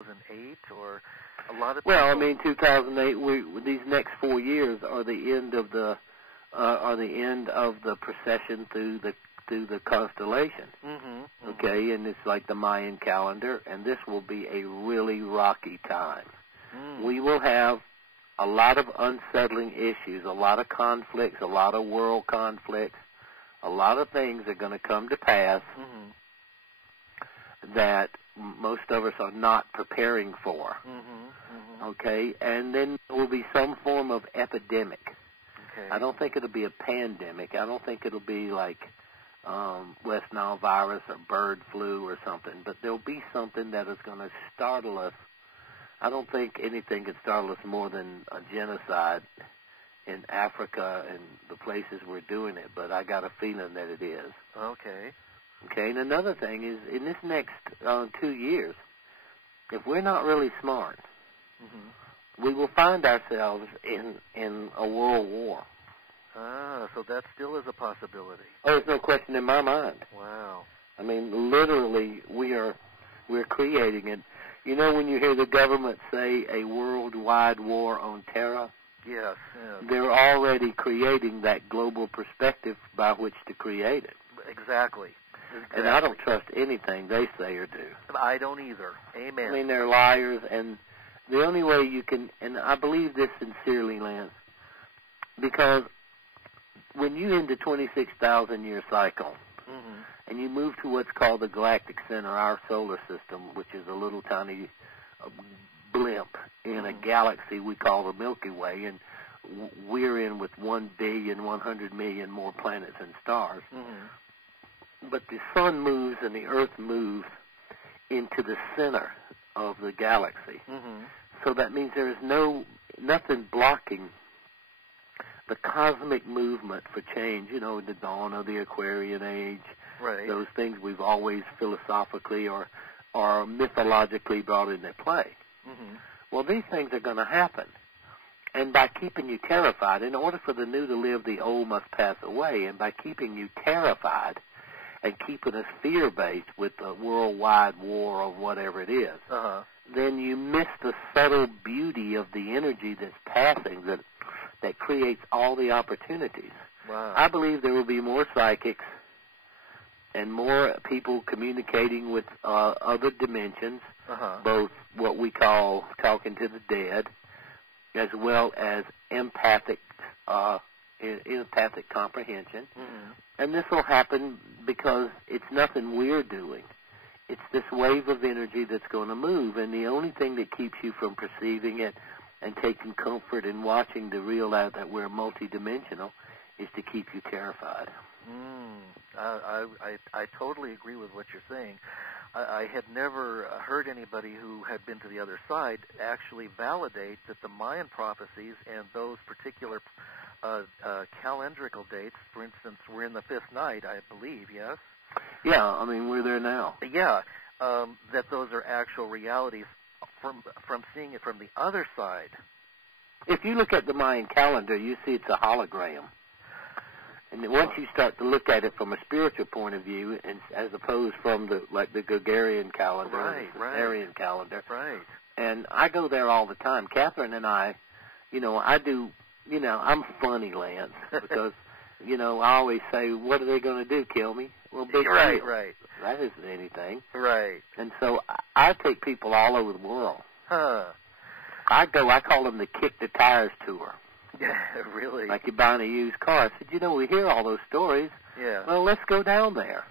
2008, or a lot of Well, I people... mean, 2008. These next 4 years are the end of the procession through the constellation. Mm-hmm. Okay, and it's like the Mayan calendar, and this will be a really rocky time. We will have a lot of unsettling issues, a lot of conflicts, a lot of world conflicts. A lot of things are going to come to pass that most of us are not preparing for. Okay, and then there will be some form of epidemic. Okay. I don't think it'll be a pandemic. I don't think it'll be like West Nile virus or bird flu or something, but there'll be something that is going to startle us. I don't think anything could startle us more than a genocide in Africa and the places we're doing it, but I got a feeling that it is. Okay. Okay, and another thing is, in this next 2 years, if we're not really smart, we will find ourselves in a world war. Ah, so that still is a possibility. Oh, there's no question in my mind. Wow. I mean, literally, we're creating it. You know, when you hear the government say a worldwide war on terror, yes. they're already creating that global perspective by which to create it. Exactly. And I don't trust anything they say or do. I don't either. Amen. I mean, they're liars, and the only way you can, and I believe this sincerely, Lance, because when you end the 26,000-year cycle, and you move to what's called the galactic center, our solar system, which is a little tiny blimp in a galaxy we call the Milky Way, and we're in with 1,100,000,000 more planets and stars. But the sun moves and the earth moves into the center of the galaxy. So that means there is nothing blocking the cosmic movement for change, you know, the dawn of the Aquarian age, those things we've always philosophically or mythologically brought into play. Well, these things are going to happen. And by keeping you terrified, in order for the new to live, the old must pass away. And by keeping you terrified and keeping us fear-based with the worldwide war or whatever it is, then you miss the subtle beauty of the energy that's passing that creates all the opportunities. Wow. I believe there will be more psychics and more people communicating with other dimensions, both what we call talking to the dead, as well as empathic comprehension. And this will happen because it's nothing we're doing. It's this wave of energy that's going to move, and the only thing that keeps you from perceiving it and taking comfort in watching to realize that we're multidimensional is to keep you terrified. I totally agree with what you're saying. I had never heard anybody who had been to the other side actually validate that the Mayan prophecies and those particular calendrical dates, for instance, we're in the fifth night, I believe, yes? Yeah, I mean, we're there now. Yeah, that those are actual realities from seeing it from the other side. If you look at the Mayan calendar, you see it's a hologram. And once you start to look at it from a spiritual point of view, and as opposed from the Gregorian calendar, the Aryan calendar, and I go there all the time. Catherine and I, I'm funny, Lance, because, I always say, what are they going to do, kill me? Well, big deal. Right. That isn't anything. Right. And so I take people all over the world. I call them the Kick the Tires tour. Yeah, really? Like you're buying a used car. I said, we hear all those stories. Yeah. Well, let's go down there.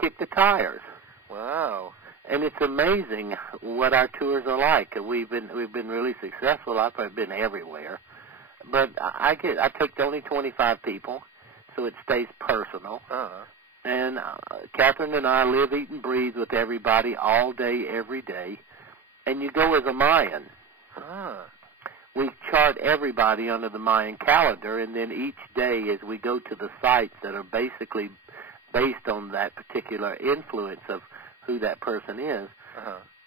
Kick the tires. Wow. And it's amazing what our tours are like. We've been really successful. I've probably been everywhere. But I take only 25 people, so it stays personal. And Catherine and I live, eat, and breathe with everybody all day, every day. And you go as a Mayan. We chart everybody under the Mayan calendar, and then each day as we go to the sites that are basically based on that particular influence of who that person is,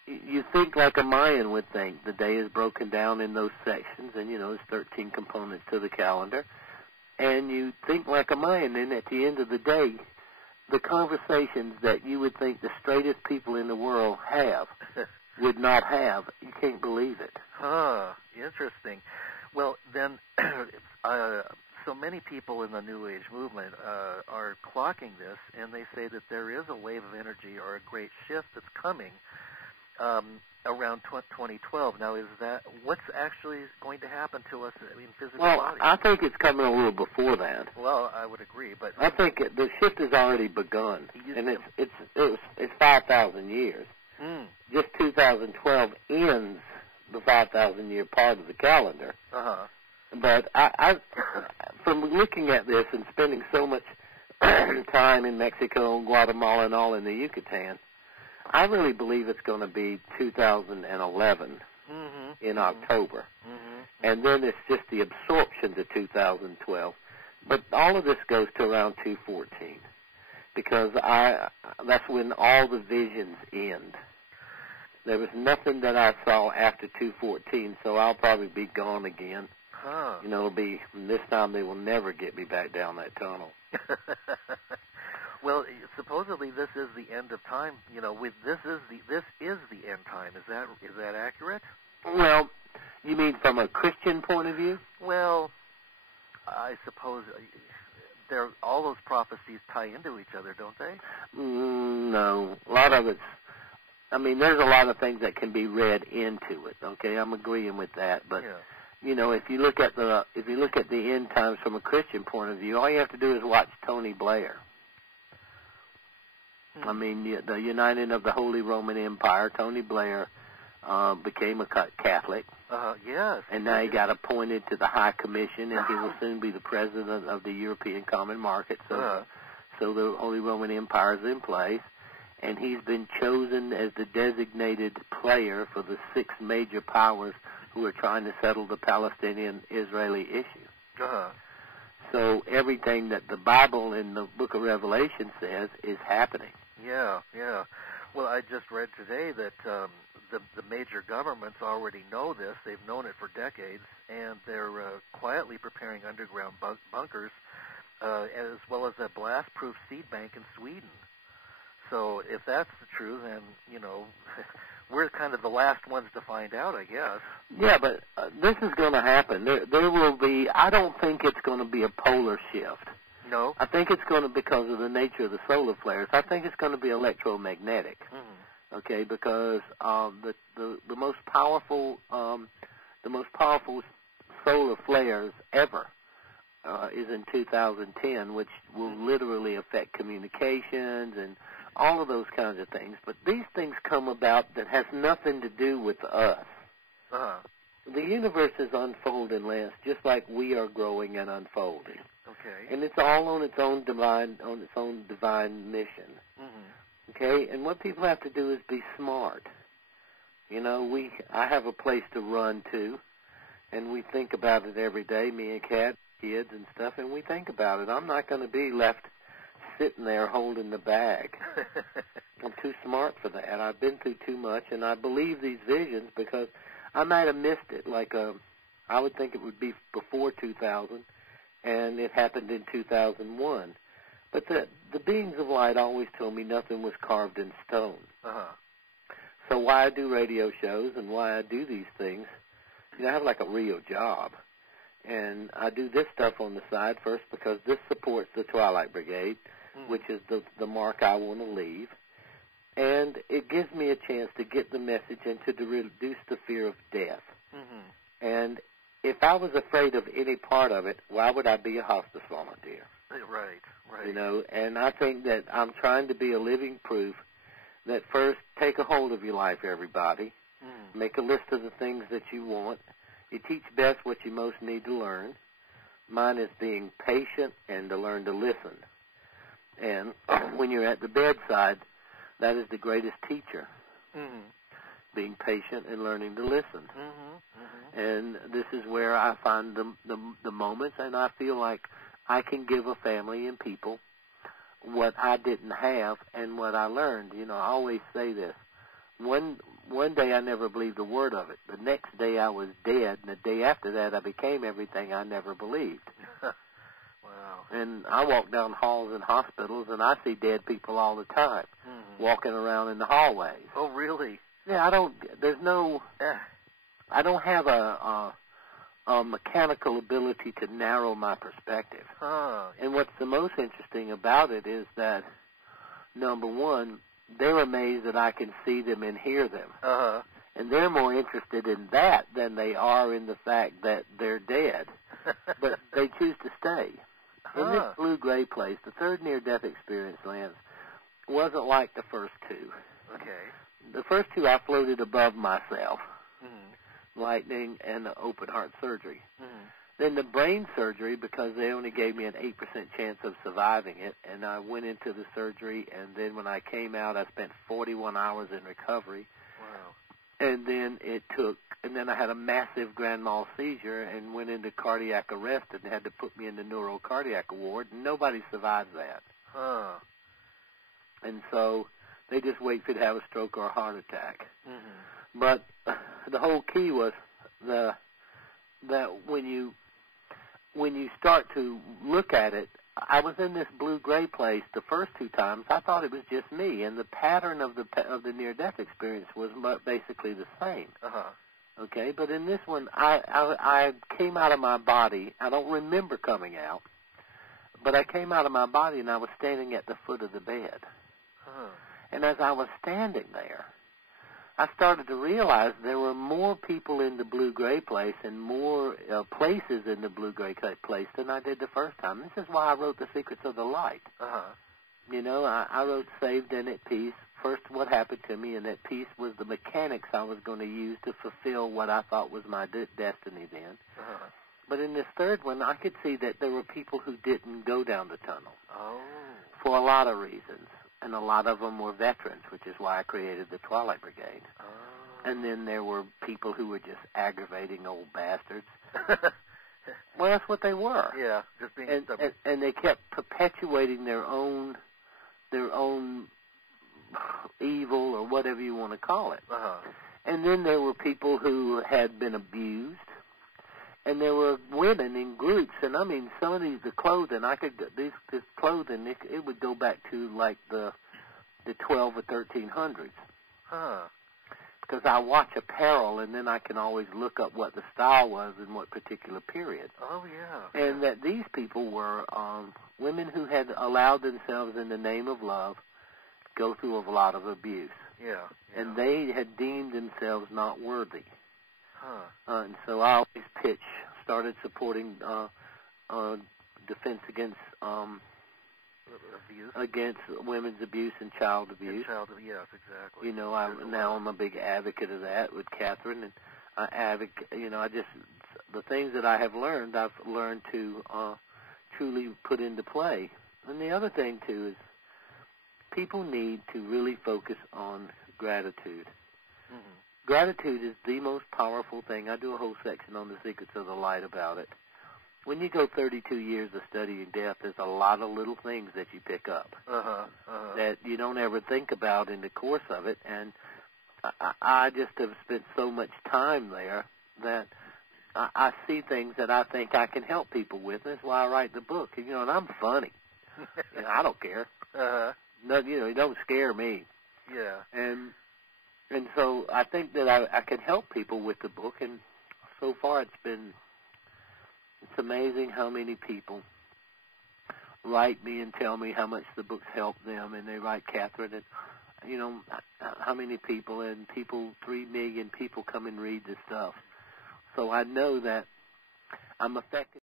you think like a Mayan would think. The day is broken down in those sections, and, there's 13 components to the calendar. And you think like a Mayan, and at the end of the day, the conversations that you would think the straightest people in the world have would not have. You can't believe it. Interesting. Well, then, so many people in the New Age movement are clocking this, and they say that there is a wave of energy or a great shift that's coming around 2012. Now, is that what's actually going to happen to us in physical bodies? I think it's coming a little before that. Well, I would agree, but I think the shift has already begun, and it's 5,000 years. Just 2012 ends the 5,000-year part of the calendar. But I, from looking at this and spending so much time in Mexico and Guatemala and all in the Yucatan, I really believe it's going to be 2011 in October. And then it's just the absorption to 2012. But all of this goes to around 214 because that's when all the visions end. There was nothing that I saw after 214, so I'll probably be gone again. You know, this time they will never get me back down that tunnel. Well, supposedly this is the end of time. You know, this is the end time. Is that accurate? Well, you mean from a Christian point of view? Well, I suppose all those prophecies tie into each other, don't they? No, a lot of it's. I mean, there's a lot of things that can be read into it. Okay, I'm agreeing with that, but. Yeah. You know, if you look at the end times from a Christian point of view, all you have to do is watch Tony Blair. I mean, the uniting of the Holy Roman Empire. Tony Blair became a Catholic. Yes. And now he got appointed to the High Commission, and he will soon be the president of the European Common Market. So the Holy Roman Empire is in place, and he's been chosen as the designated player for the 6 major powers who are trying to settle the Palestinian-Israeli issue. So everything that the Bible in the book of Revelation says is happening. Yeah. Well, I just read today that the major governments already know this. They've known it for decades, and they're quietly preparing underground bunkers, as well as a blast-proof seed bank in Sweden. So if that's true, then, you know, we're kind of the last ones to find out, I guess. Yeah, but this is going to happen. There will be, I don't think it's going to be a polar shift. No? I think it's going to, because of the nature of the solar flares, I think it's going to be electromagnetic. Okay, because the most powerful solar flares ever is in 2010, which will literally affect communications and all of those kinds of things. But these things come about that has nothing to do with us. The universe is unfolding, Lance, just like we are growing and unfolding. Okay. And it's all on its own divine mission. Okay, and what people have to do is be smart. You know, I have a place to run to, and we think about it every day, me and Kat, kids and stuff, and we think about it. I'm not going to be left sitting there holding the bag. I'm too smart for that. I've been through too much, and I believe these visions because I might have missed it. Like I would think it would be before 2000, and it happened in 2001. But the beings of light always told me nothing was carved in stone. So why I do radio shows and why I do these things, you know, I have like a real job. And I do this stuff on the side first because this supports the Twilight Brigade, which is the mark I want to leave. And it gives me a chance to get the message and to reduce the fear of death. And if I was afraid of any part of it, why would I be a hospice volunteer? Right. You know, and I think that I'm trying to be a living proof that first, take a hold of your life, everybody. Make a list of the things that you want. You teach best what you most need to learn. Mine is being patient and to learn to listen. And when you're at the bedside, that is the greatest teacher. Being patient and learning to listen. And this is where I find the moments, and I feel like I can give a family and people what I didn't have and what I learned. You know, I always say this. One day I never believed a word of it. The next day I was dead, and the day after that I became everything I never believed. Wow. And I walk down halls in hospitals, and I see dead people all the time walking around in the hallways. Oh, really? Yeah, I don't. There's no. I don't have a mechanical ability to narrow my perspective. Huh. And what's the most interesting about it is that, number one, they're amazed that I can see them and hear them. Uh-huh. And they're more interested in that than they are in the fact that they're dead. But they choose to stay. In this blue-gray place, the third near-death experience, Lance, wasn't like the first two. Okay. The first two I floated above myself. Mm-hmm. Lightning and the open heart surgery. Mm-hmm. Then the brain surgery, because they only gave me an 8% chance of surviving it, and I went into the surgery, and then when I came out, I spent 41 hours in recovery. Wow. And then I had a massive grand mal seizure and went into cardiac arrest and had to put me in the neurocardiac ward, and nobody survives that. Huh. And so they just wait for you to have a stroke or a heart attack. Mm-hmm. But the whole key was that when you start to look at it, I was in this blue-gray place the first two times. I thought it was just me, and the pattern of the near-death experience was basically the same. Uh-huh. Okay, but in this one, I came out of my body. I don't remember coming out, but I came out of my body, and I was standing at the foot of the bed. Huh. And as I was standing there, I started to realize there were more people in the blue-gray place and more places in the blue-gray place than I did the first time. This is why I wrote The Secrets of the Light. Uh-huh. You know, I wrote Saved and at Peace. First, what happened to me, and that peace was the mechanics I was going to use to fulfill what I thought was my destiny then. Uh-huh. But in this third one, I could see that there were people who didn't go down the tunnel Oh. for a lot of reasons. And a lot of them were veterans, which is why I created the Twilight Brigade. Oh. And then there were people who were just aggravating old bastards. Well, that's what they were. Yeah, just being stubborn. And they kept perpetuating their own evil or whatever you want to call it. Uh-huh. And then there were people who had been abused. And there were women in groups, and I mean, some of the clothing, this clothing, it would go back to like the 12 or 1300s. Huh. Because I watch apparel, and then I can always look up what the style was in what particular period. Oh, yeah. And that these people were women who had allowed themselves in the name of love go through a lot of abuse. Yeah. And they had deemed themselves not worthy. Huh. And so I always started supporting defense against Abuse. Against women's abuse and child abuse. Yes, exactly. You know, I'm a big advocate of that with Catherine, and the things that I have learned, I've learned to truly put into play. And the other thing too is people need to really focus on gratitude. Mm-hmm. Gratitude is the most powerful thing. I do a whole section on the Secrets of the Light about it. When you go 32 years of studying death, there's a lot of little things that you pick up that you don't ever think about in the course of it. And I just have spent so much time there that I see things that I think I can help people with. That's why I write the book. You know, and I'm funny. And I don't care. No, you know, it don't scare me. Yeah. And so I think that I can help people with the book, and so far it's amazing how many people write me and tell me how much the book's helped them, and they write Catherine, and you know how many people, and 3 million people come and read this stuff. So I know that I'm effective.